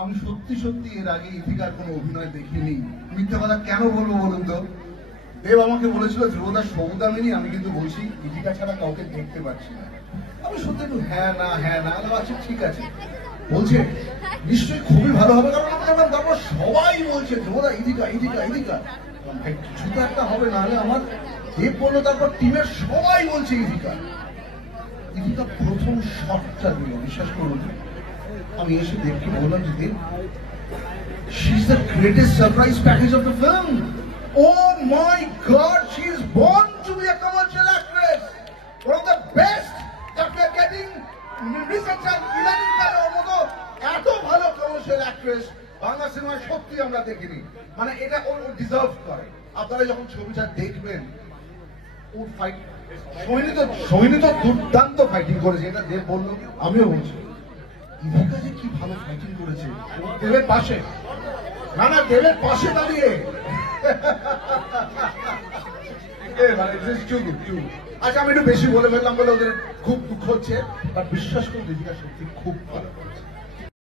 আমি সত্যি সত্যি এর আগে ইথিকার কোনো অভিনয় দেখিনি। মিথ্যা কথা কেন বলবো বলুন তো? দেব আমাকে বলেছিল ধ্রুবদা সৌদামিনী, আমি কিন্তু বলছি ইথিকা ছাড়া কাউকে দেখতে পাচ্ছি না। আমি সত্যি একটু হ্যাঁ না আচ্ছা ঠিক আছে। বলছে নিশ্চয়ই খুবই ভালো হবে, কারণ আমার তারপর সবাই বলছে ধ্রুবদা ইথিকা। ভাই কিছু তো একটা হবে, না হলে আমার দেব বললো তারপর টিমের সবাই বলছে ইথিকা। প্রথম শটটা দিল, বিশ্বাস করুন। আমি এসে দেবকে বললাম যে দেব, she is the greatest surprise package of the film. Oh my God, she is born to be a commercial actress. One of the best that we are getting. Recent and 11 কালের মতো এত ভালো কমার্শিয়াল অ্যাক্ট্রেস বাংলা সিনেমায় সত্যি আমরা দেখিনি। মানে এটা ও deserve করে। আপনারা যখন ছবিটা দেখবেন, ওর ফাইট সৈনী তো দুর্দান্ত ফাইটিং করেছে, এটা দেব বললো, আমিও বলছি। ইথিকা যে কি ভালো ফাইটিং করেছে দেবের পাশে, না দেবের পাশে দাঁড়িয়ে। আচ্ছা আমি একটু বেশি বলে ফেললাম বলে ওদের খুব দুঃখ হচ্ছে, আর বিশ্বাস করে ইথিকা সত্যি খুব ভালো করেছে।